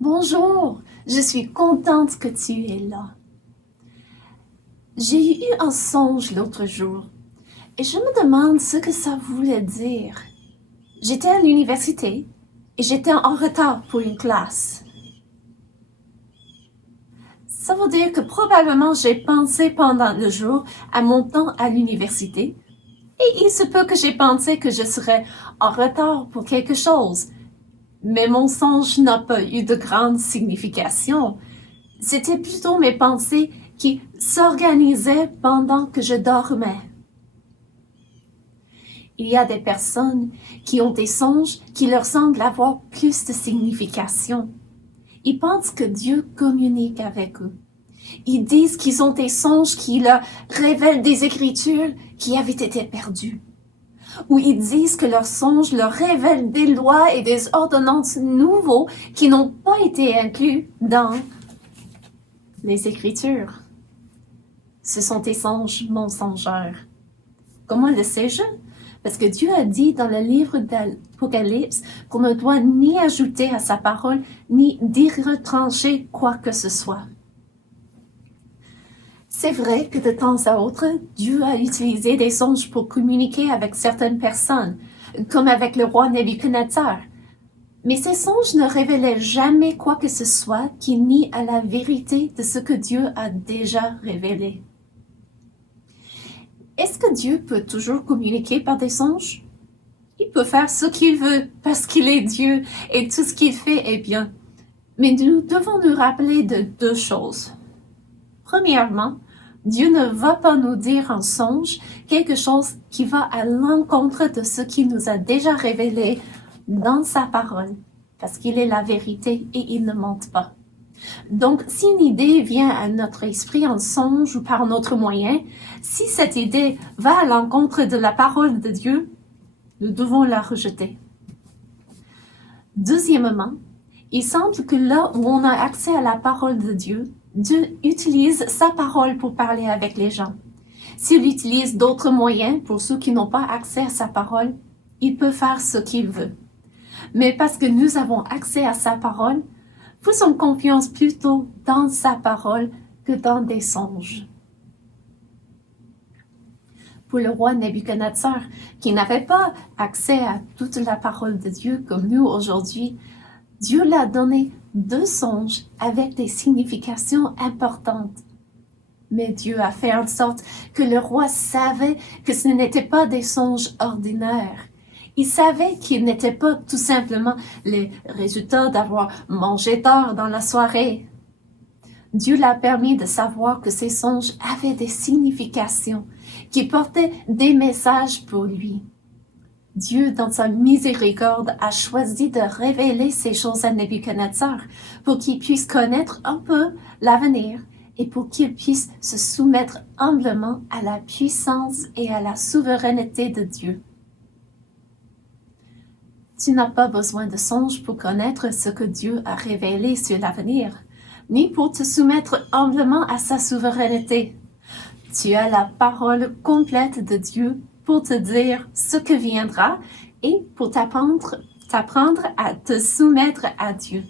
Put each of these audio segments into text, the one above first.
Bonjour, je suis contente que tu es là. J'ai eu un songe l'autre jour et je me demande ce que ça voulait dire. J'étais à l'université et j'étais en retard pour une classe. Ça veut dire que probablement j'ai pensé pendant le jour à mon temps à l'université et il se peut que j'ai pensé que je serais en retard pour quelque chose. Mais mon songe n'a pas eu de grande signification. C'était plutôt mes pensées qui s'organisaient pendant que je dormais. Il y a des personnes qui ont des songes qui leur semblent avoir plus de signification. Ils pensent que Dieu communique avec eux. Ils disent qu'ils ont des songes qui leur révèlent des écritures qui avaient été perdues. Ou ils disent que leurs songes leur révèlent des lois et des ordonnances nouveaux qui n'ont pas été inclus dans les Écritures. Ce sont des songes mensongers. Comment le sais-je? Parce que Dieu a dit dans le livre d'Apocalypse qu'on ne doit ni ajouter à sa parole, ni d'y retrancher quoi que ce soit. C'est vrai que de temps à autre, Dieu a utilisé des songes pour communiquer avec certaines personnes, comme avec le roi Nebuchadnezzar. Mais ces songes ne révélaient jamais quoi que ce soit qui nie à la vérité de ce que Dieu a déjà révélé. Est-ce que Dieu peut toujours communiquer par des songes? Il peut faire ce qu'il veut parce qu'il est Dieu et tout ce qu'il fait est bien. Mais nous devons nous rappeler de deux choses. Premièrement, Dieu ne va pas nous dire en songe quelque chose qui va à l'encontre de ce qu'il nous a déjà révélé dans sa parole, parce qu'il est la vérité et il ne ment pas. Donc, si une idée vient à notre esprit en songe ou par un autre moyen, si cette idée va à l'encontre de la parole de Dieu, nous devons la rejeter. Deuxièmement, il semble que là où on a accès à la parole de Dieu, Dieu utilise sa parole pour parler avec les gens. S'il utilise d'autres moyens pour ceux qui n'ont pas accès à sa parole, il peut faire ce qu'il veut. Mais parce que nous avons accès à sa parole, faisons confiance plutôt dans sa parole que dans des songes. Pour le roi Nebuchadnezzar, qui n'avait pas accès à toute la parole de Dieu comme nous aujourd'hui, Dieu l'a donné deux songes avec des significations importantes. Mais Dieu a fait en sorte que le roi savait que ce n'étaient pas des songes ordinaires. Il savait qu'ils n'étaient pas tout simplement les résultats d'avoir mangé tard dans la soirée. Dieu l'a permis de savoir que ces songes avaient des significations, qui portaient des messages pour lui. Dieu, dans sa miséricorde, a choisi de révéler ces choses à Nebuchadnezzar pour qu'il puisse connaître un peu l'avenir et pour qu'il puisse se soumettre humblement à la puissance et à la souveraineté de Dieu. Tu n'as pas besoin de songes pour connaître ce que Dieu a révélé sur l'avenir, ni pour te soumettre humblement à sa souveraineté. Tu as la parole complète de Dieu pour te dire ce que viendra et pour t'apprendre à te soumettre à Dieu.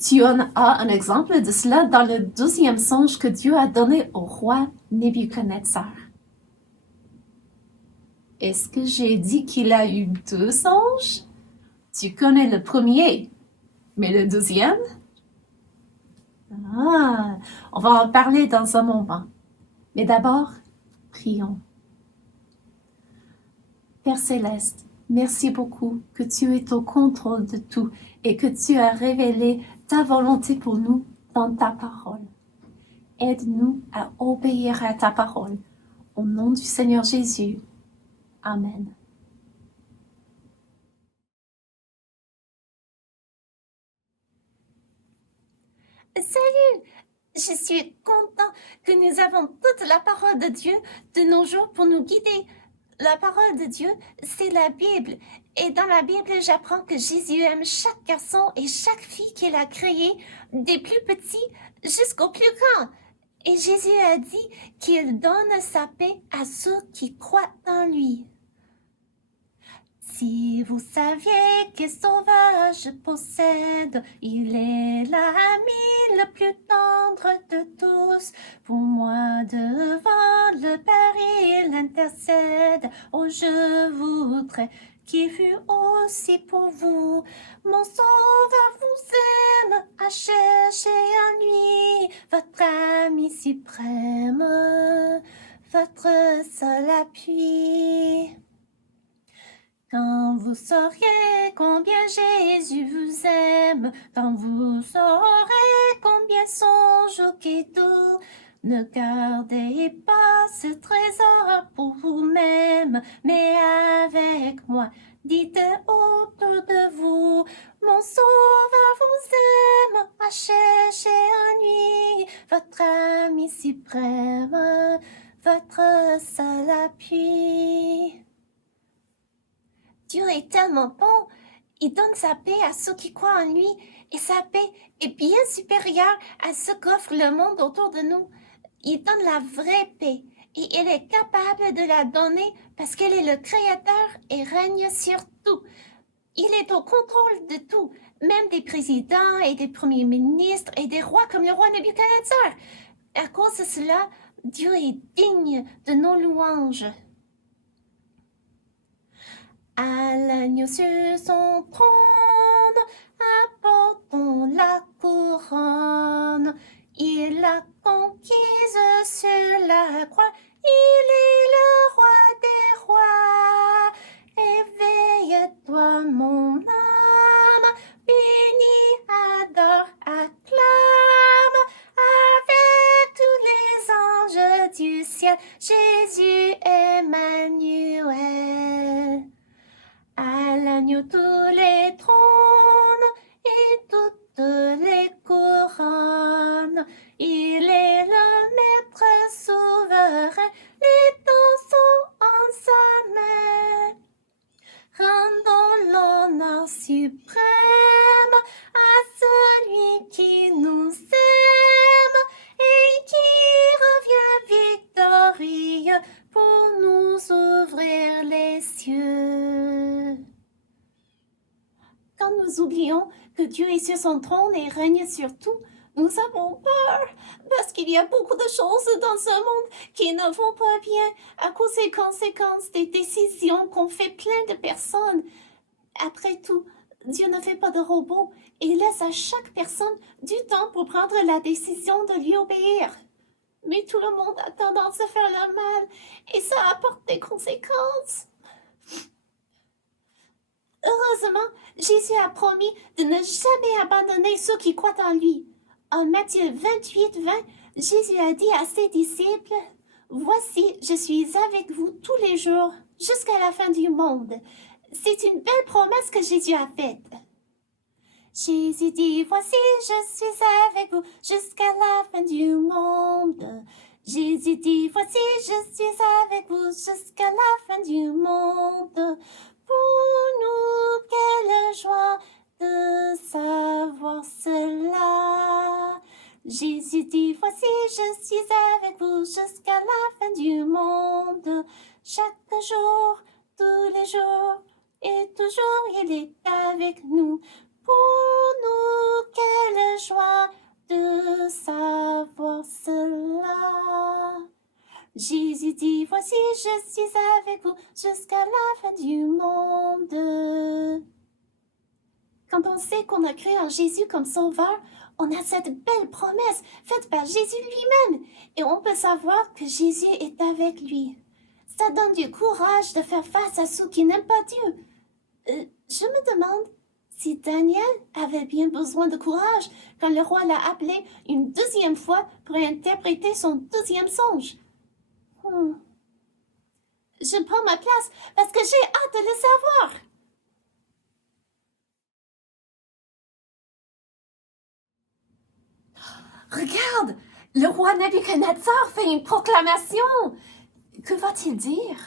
Tu en as un exemple de cela dans le deuxième songe que Dieu a donné au roi Nebuchadnezzar. Est-ce que j'ai dit qu'il a eu deux songes? Tu connais le premier, mais le deuxième? On va en parler dans un moment. Mais d'abord, prions. Père Céleste, merci beaucoup que tu es au contrôle de tout et que tu as révélé ta volonté pour nous dans ta parole. Aide-nous à obéir à ta parole. Au nom du Seigneur Jésus. Amen. Salut! Je suis content que nous avons toute la parole de Dieu de nos jours pour nous guider. La parole de Dieu, c'est la Bible. Et dans la Bible, j'apprends que Jésus aime chaque garçon et chaque fille qu'il a créé, des plus petits jusqu'aux plus grands. Et Jésus a dit qu'il donne sa paix à ceux qui croient en lui. Si vous saviez quel sauvage je possède, il est l'ami le plus tendre de tous. Pour moi devant le Père il intercède. Oh, je voudrais qu'il fût aussi pour vous. Mon sauveur vous aime, à chercher en lui votre ami suprême, votre seul appui. Quand vous sauriez combien Jésus vous aime, quand vous saurez combien son joug est doux, ne gardez pas ce trésor pour vous-même, mais avec moi, dites autour de vous, mon sauveur vous aime, à chercher en lui votre ami suprême, votre seul appui. Dieu est tellement bon, il donne sa paix à ceux qui croient en lui, et sa paix est bien supérieure à ce qu'offre le monde autour de nous. Il donne la vraie paix, et il est capable de la donner parce qu'il est le Créateur et règne sur tout. Il est au contrôle de tout, même des présidents et des premiers ministres et des rois comme le roi Nebuchadnezzar. À cause de cela, Dieu est digne de nos louanges. À l'agneau sur son trône, apportons la couronne. Il l'a conquise sur la croix, il est le roi des rois. Éveille-toi, mon âme, bénis, adore, acclame, avec tous les anges du ciel, Jésus Emmanuel. À l'agneau tous les trônes et toutes les couronnes, il est le maître souverain, les temps sont en sa main. Rendons l'honneur suprême à celui qui nous aime et qui revient victorieux pour nous ouvrir les cieux. Quand nous oublions que Dieu est sur son trône et règne sur tout, nous avons peur parce qu'il y a beaucoup de choses dans ce monde qui ne vont pas bien à cause des conséquences des décisions qu'ont fait plein de personnes. Après tout, Dieu ne fait pas de robots et laisse à chaque personne du temps pour prendre la décision de lui obéir. Mais tout le monde a tendance à faire le mal et ça apporte des conséquences. Heureusement, Jésus a promis de ne jamais abandonner ceux qui croient en lui. En Matthieu 28, 20, Jésus a dit à ses disciples, « Voici, je suis avec vous tous les jours jusqu'à la fin du monde. » C'est une belle promesse que Jésus a faite. Jésus dit, « Voici, je suis avec vous jusqu'à la fin du monde. » Jésus dit, « Voici, je suis avec vous jusqu'à la fin du monde. » Pour nous, quelle joie de savoir cela. Jésus dit, « Voici, je suis avec vous jusqu'à la fin du monde. » Chaque jour, tous les jours, et toujours il est avec nous. Pour nous, quelle joie de savoir cela. Jésus dit, « Voici, je suis avec vous jusqu'à la fin du monde. » Quand on sait qu'on a cru en Jésus comme sauveur, on a cette belle promesse faite par Jésus lui-même et on peut savoir que Jésus est avec lui. Ça donne du courage de faire face à ceux qui n'aiment pas Dieu. Je me demande si Daniel avait bien besoin de courage quand le roi l'a appelé une deuxième fois pour interpréter son deuxième songe. Je prends ma place parce que j'ai hâte de le savoir. Regarde, le roi Nebuchadnezzar fait une proclamation. Que va-t-il dire?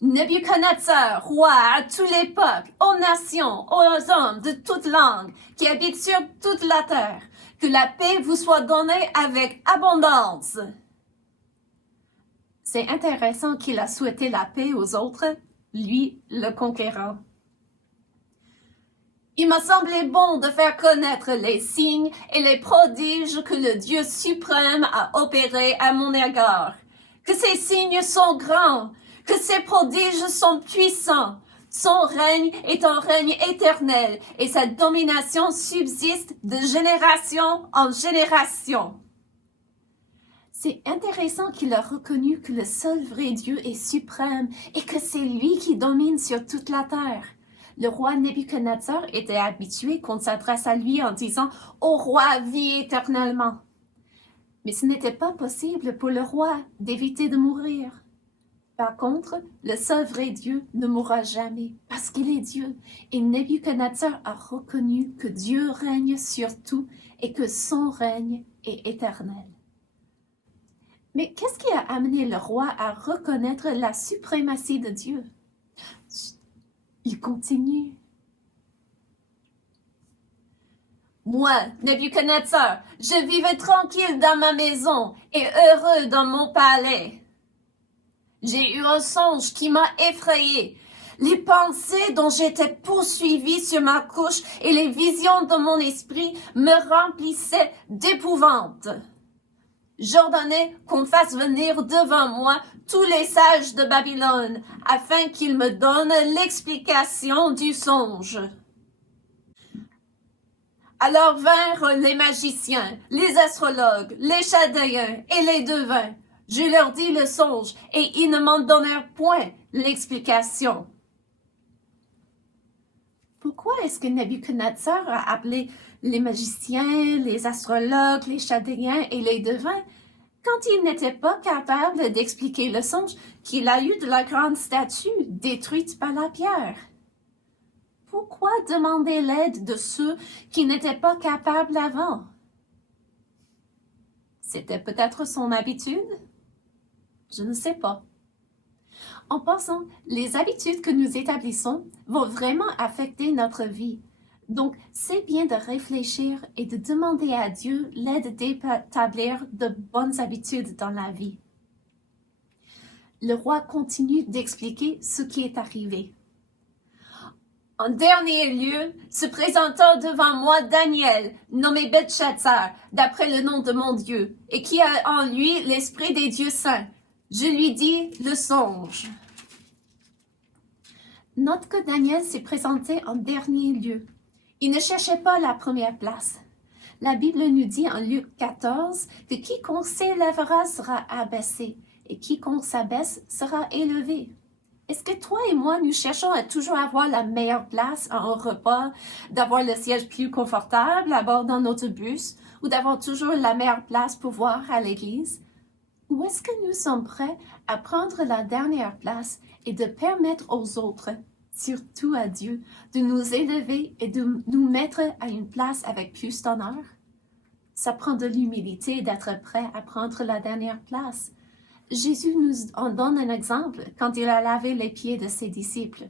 Nebuchadnezzar, roi à tous les peuples, aux nations, aux hommes de toute langue, qui habitent sur toute la terre, que la paix vous soit donnée avec abondance. C'est intéressant qu'il a souhaité la paix aux autres, lui le conquérant. Il m'a semblé bon de faire connaître les signes et les prodiges que le Dieu suprême a opérés à mon égard. Que ces signes sont grands, que ces prodiges sont puissants. Son règne est un règne éternel et sa domination subsiste de génération en génération. C'est intéressant qu'il a reconnu que le seul vrai Dieu est suprême et que c'est lui qui domine sur toute la terre. Le roi Nebuchadnezzar était habitué qu'on s'adresse à lui en disant « Ô roi, vis éternellement ». Mais ce n'était pas possible pour le roi d'éviter de mourir. Par contre, le seul vrai Dieu ne mourra jamais parce qu'il est Dieu. Et Nebuchadnezzar a reconnu que Dieu règne sur tout et que son règne est éternel. Mais qu'est-ce qui a amené le roi à reconnaître la suprématie de Dieu? Il continue. Moi, Nebuchadnezzar, je vivais tranquille dans ma maison et heureux dans mon palais. J'ai eu un songe qui m'a effrayé. Les pensées dont j'étais poursuivi sur ma couche et les visions de mon esprit me remplissaient d'épouvante. J'ordonnais qu'on fasse venir devant moi tous les sages de Babylone, afin qu'ils me donnent l'explication du songe. Alors vinrent les magiciens, les astrologues, les chaldéens et les devins. Je leur dis le songe, et ils ne m'en donnèrent point l'explication. Pourquoi est-ce que Nebuchadnezzar a appelé les magiciens, les astrologues, les chaldéens et les devins quand il n'était pas capable d'expliquer le songe qu'il a eu de la grande statue détruite par la pierre? Pourquoi demander l'aide de ceux qui n'étaient pas capables avant? C'était peut-être son habitude? Je ne sais pas. En passant, les habitudes que nous établissons vont vraiment affecter notre vie. Donc, c'est bien de réfléchir et de demander à Dieu l'aide d'établir de bonnes habitudes dans la vie. Le roi continue d'expliquer ce qui est arrivé. En dernier lieu, se présentant devant moi Daniel, nommé Belchatsar, d'après le nom de mon Dieu, et qui a en lui l'esprit des dieux saints. Je lui dis le songe. Note que Daniel s'est présenté en dernier lieu. Il ne cherchait pas la première place. La Bible nous dit en Luc 14 que quiconque s'élèvera sera abaissé et quiconque s'abaisse sera élevé. Est-ce que toi et moi, nous cherchons à toujours avoir la meilleure place à un repas, d'avoir le siège plus confortable à bord d'un autobus ou d'avoir toujours la meilleure place pour voir à l'église? Ou est-ce que nous sommes prêts à prendre la dernière place et de permettre aux autres, surtout à Dieu, de nous élever et de nous mettre à une place avec plus d'honneur? Ça prend de l'humilité d'être prêt à prendre la dernière place. Jésus nous en donne un exemple quand il a lavé les pieds de ses disciples.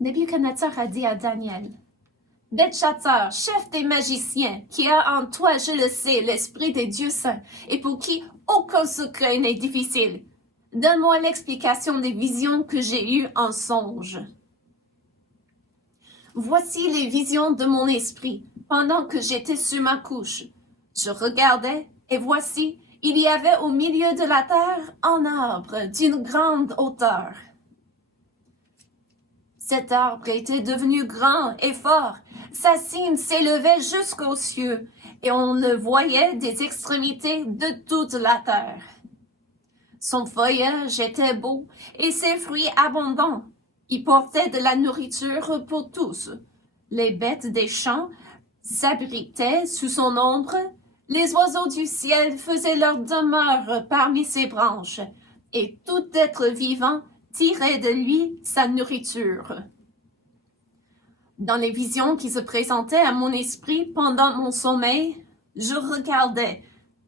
Nebuchadnezzar a dit à Daniel, « Belchatsar, chef des magiciens, qui a en toi, je le sais, l'esprit des dieux saints, et pour qui aucun secret n'est difficile, donne-moi l'explication des visions que j'ai eues en songe. Voici les visions de mon esprit, pendant que j'étais sur ma couche. Je regardais, et voici, il y avait au milieu de la terre un arbre d'une grande hauteur. Cet arbre était devenu grand et fort. Sa cime s'élevait jusqu'aux cieux, et on le voyait des extrémités de toute la terre. Son feuillage était beau, et ses fruits abondants. Il portait de la nourriture pour tous. Les bêtes des champs s'abritaient sous son ombre. Les oiseaux du ciel faisaient leur demeure parmi ses branches, et tout être vivant tirait de lui sa nourriture. Dans les visions qui se présentaient à mon esprit pendant mon sommeil, je regardais,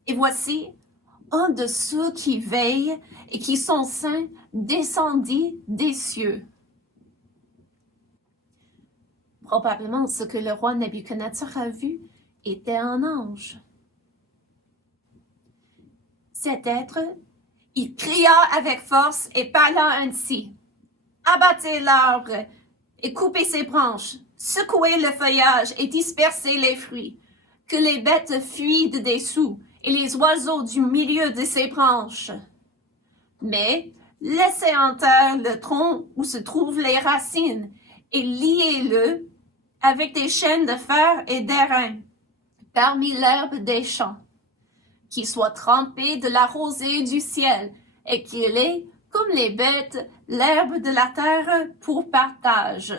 et voici, un de ceux qui veillent et qui sont saints descendit des cieux. Probablement ce que le roi Nebuchadnezzar a vu était un ange. Cet être, Il cria avec force et parla ainsi. Abattez l'arbre et coupez ses branches, secouez le feuillage et dispersez les fruits, que les bêtes fuient de dessous et les oiseaux du milieu de ses branches. Mais laissez en terre le tronc où se trouvent les racines et liez-le avec des chaînes de fer et d'airain parmi l'herbe des champs, qui soit trempé de la rosée du ciel et qu'il ait, comme les bêtes, l'herbe de la terre pour partage.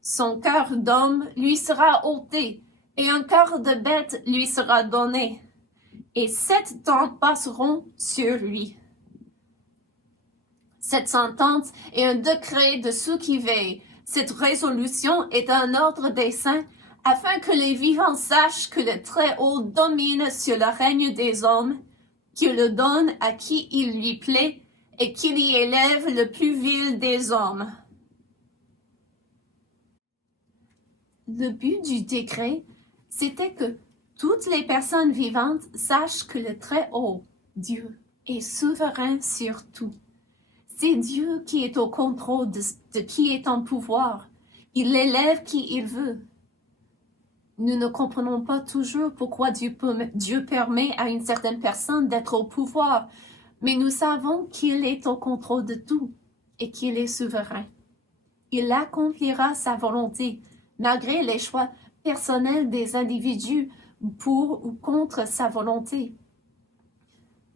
Son cœur d'homme lui sera ôté, et un cœur de bête lui sera donné, et 7 ans passeront sur lui. Cette sentence est un décret de ceux qui veillent. Cette résolution est un ordre des saints, afin que les vivants sachent que le Très-Haut domine sur le règne des hommes, qu'il le donne à qui il lui plaît, et qu'il y élève le plus vil des hommes. Le but du décret, c'était que toutes les personnes vivantes sachent que le Très-Haut, Dieu, est souverain sur tout. C'est Dieu qui est au contrôle de qui est en pouvoir. Il élève qui il veut. Nous ne comprenons pas toujours pourquoi Dieu permet à une certaine personne d'être au pouvoir, mais nous savons qu'il est au contrôle de tout et qu'il est souverain. Il accomplira sa volonté, malgré les choix personnels des individus pour ou contre sa volonté.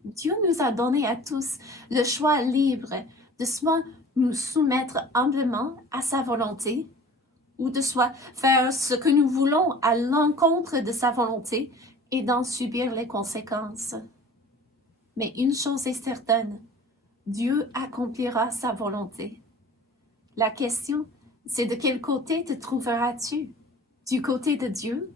Dieu nous a donné à tous le choix libre de soit nous soumettre humblement à sa volonté, ou de soit faire ce que nous voulons à l'encontre de sa volonté et d'en subir les conséquences. Mais une chose est certaine, Dieu accomplira sa volonté. La question, c'est de quel côté te trouveras-tu? Du côté de Dieu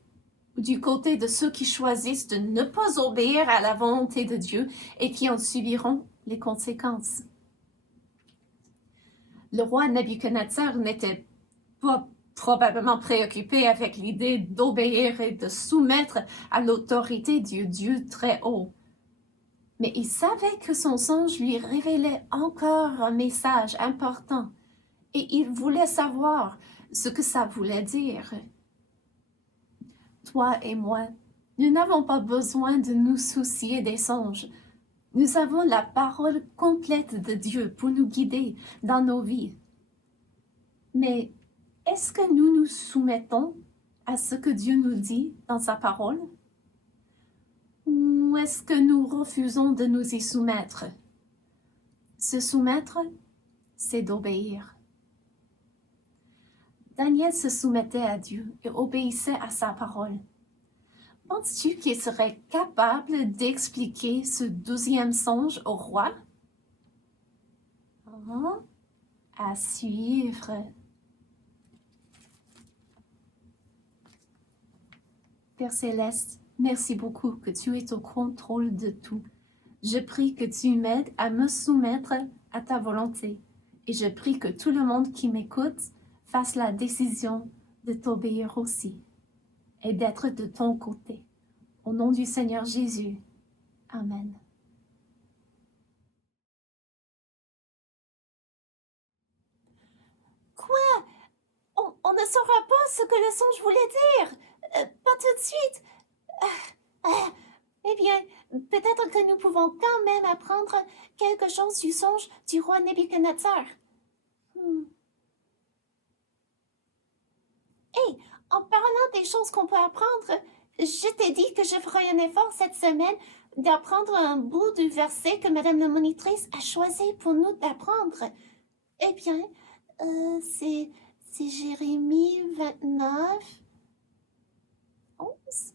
ou du côté de ceux qui choisissent de ne pas obéir à la volonté de Dieu et qui en subiront les conséquences? Le roi Nebuchadnezzar n'était pas probablement préoccupé avec l'idée d'obéir et de soumettre à l'autorité du Dieu très haut. Mais il savait que son songe lui révélait encore un message important et il voulait savoir ce que ça voulait dire. Toi et moi, nous n'avons pas besoin de nous soucier des songes. Nous avons la parole complète de Dieu pour nous guider dans nos vies. Mais est-ce que nous nous soumettons à ce que Dieu nous dit dans sa parole? Ou est-ce que nous refusons de nous y soumettre? Se soumettre, c'est d'obéir. Daniel se soumettait à Dieu et obéissait à sa parole. Penses-tu qu'il serait capable d'expliquer ce 12e songe au roi? À suivre. Père Céleste, merci beaucoup que tu es au contrôle de tout. Je prie que tu m'aides à me soumettre à ta volonté. Et je prie que tout le monde qui m'écoute fasse la décision de t'obéir aussi et d'être de ton côté. Au nom du Seigneur Jésus. Amen. Quoi? On ne saura pas ce que le songe voulait dire. Pas tout de suite. Eh bien, peut-être que nous pouvons quand même apprendre quelque chose du songe du roi Nebuchadnezzar. Hey, en parlant des choses qu'on peut apprendre, je t'ai dit que je ferai un effort cette semaine d'apprendre un bout du verset que Madame la monitrice a choisi pour nous d'apprendre. Eh bien, c'est Jérémie 29, 11.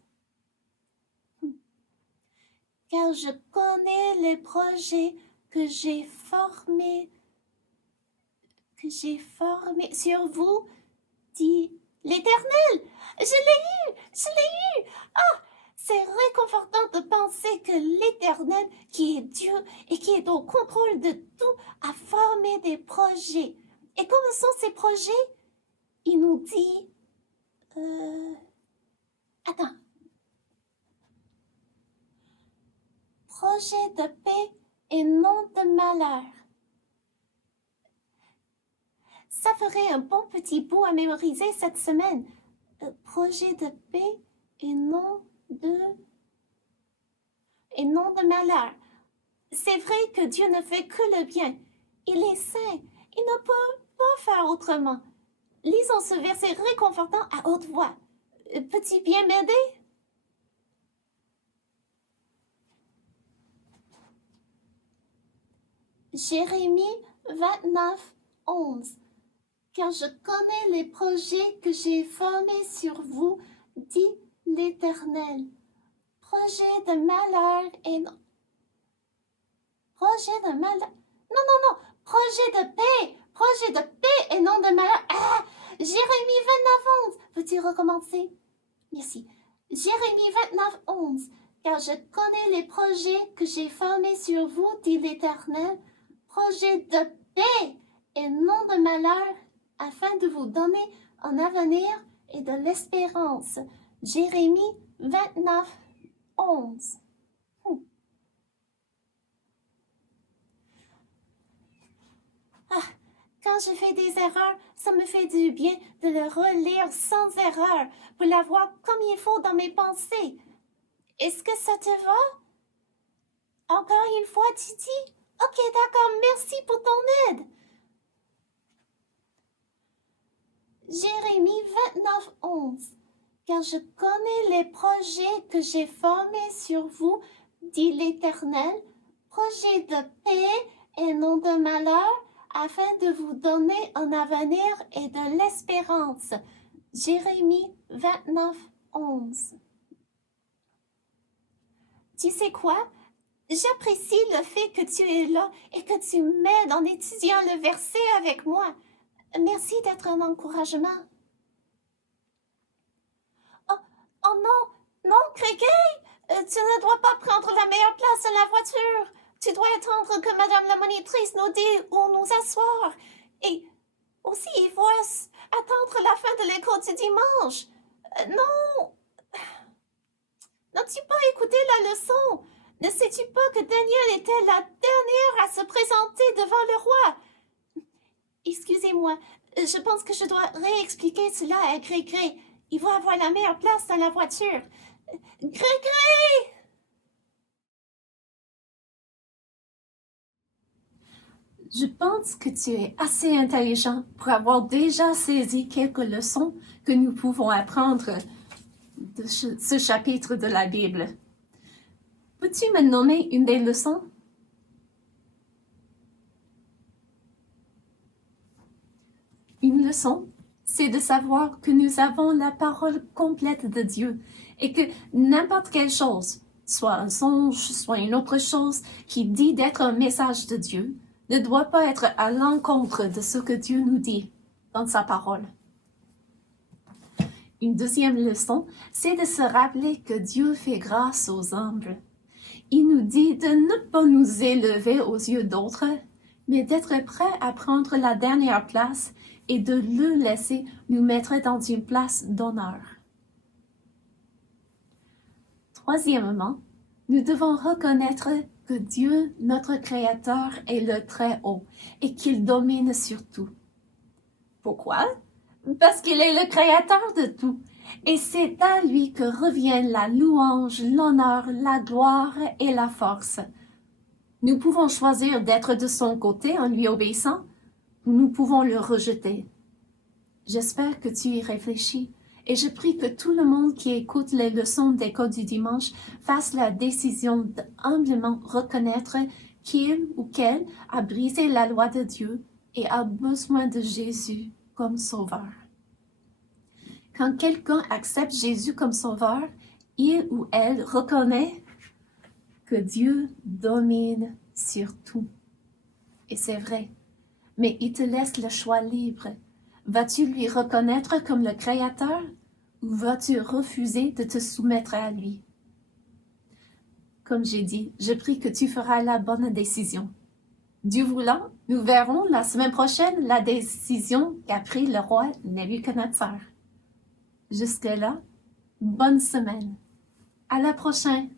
Car je connais les projets que j'ai formés sur vous, dit l'Éternel. Je l'ai eu. Ah, c'est réconfortant de penser que l'Éternel, qui est Dieu et qui est au contrôle de tout, a formé des projets. Et comment sont ces projets? Il nous dit... Attends. projet de paix et non de malheur. Ça ferait un bon petit bout à mémoriser cette semaine. Projet de paix et non de malheur. C'est vrai que Dieu ne fait que le bien. Il est saint. Il ne peut pas faire autrement. Lisons ce verset réconfortant à haute voix. Peux-tu bien m'aider? Jérémie 29, 11. Car je connais les projets que j'ai formés sur vous, dit l'Éternel. Projet de malheur et non. Projet de malheur. Non. Projet de paix. Projet de paix et non de malheur. Ah! Jérémie 29, 11. Peux-tu recommencer? Merci. Jérémie 29, 11. Car je connais les projets que j'ai formés sur vous, dit l'Éternel. Projet de paix et non de malheur, afin de vous donner un avenir et de l'espérance. Jérémie 29, 11. Quand je fais des erreurs, ça me fait du bien de le relire sans erreur pour l'avoir comme il faut dans mes pensées. Est-ce que ça te va? Encore une fois, Titi? Ok, d'accord, merci pour ton aide. Jérémie 29, 11. Car je connais les projets que j'ai formés sur vous, dit l'Éternel, projets de paix et non de malheur, afin de vous donner un avenir et de l'espérance. Jérémie 29, 11. Tu sais quoi? J'apprécie le fait que tu es là et que tu m'aides en étudiant le verset avec moi. Merci d'être un encouragement. Oh non, Grégory, tu ne dois pas prendre la meilleure place dans la voiture. Tu dois attendre que Madame la monitrice nous dise où nous asseoir. Et aussi, il faut attendre la fin de l'école du dimanche. Non. N'as-tu pas écouté la leçon? Ne sais-tu pas que Daniel était la dernière à se présenter devant le roi? Excusez-moi, je pense que je dois réexpliquer cela à Grégory. Il va avoir la meilleure place dans la voiture. Grégory! Je pense que tu es assez intelligent pour avoir déjà saisi quelques leçons que nous pouvons apprendre de ce chapitre de la Bible. Peux-tu me nommer une des leçons? Une leçon, c'est de savoir que nous avons la parole complète de Dieu et que n'importe quelle chose, soit un songe, soit une autre chose qui dit d'être un message de Dieu, ne doit pas être à l'encontre de ce que Dieu nous dit dans sa parole. Une deuxième leçon, c'est de se rappeler que Dieu fait grâce aux humbles. Il nous dit de ne pas nous élever aux yeux d'autres, mais d'être prêt à prendre la dernière place et de le laisser nous mettre dans une place d'honneur. Troisièmement, nous devons reconnaître que Dieu, notre Créateur, est le Très-Haut et qu'il domine sur tout. Pourquoi? Parce qu'il est le Créateur de tout. Et c'est à lui que reviennent la louange, l'honneur, la gloire et la force. Nous pouvons choisir d'être de son côté en lui obéissant, ou nous pouvons le rejeter. J'espère que tu y réfléchis et je prie que tout le monde qui écoute les leçons d'école du dimanche fasse la décision d'humblement reconnaître qu'il ou qu'elle a brisé la loi de Dieu et a besoin de Jésus comme sauveur. Quand quelqu'un accepte Jésus comme sauveur, il ou elle reconnaît que Dieu domine sur tout. Et c'est vrai, mais il te laisse le choix libre. Vas-tu lui reconnaître comme le Créateur ou vas-tu refuser de te soumettre à lui? Comme j'ai dit, je prie que tu feras la bonne décision. Dieu voulant, nous verrons la semaine prochaine la décision qu'a pris le roi Nebuchadnezzar. Jusque-là, bonne semaine. À la prochaine.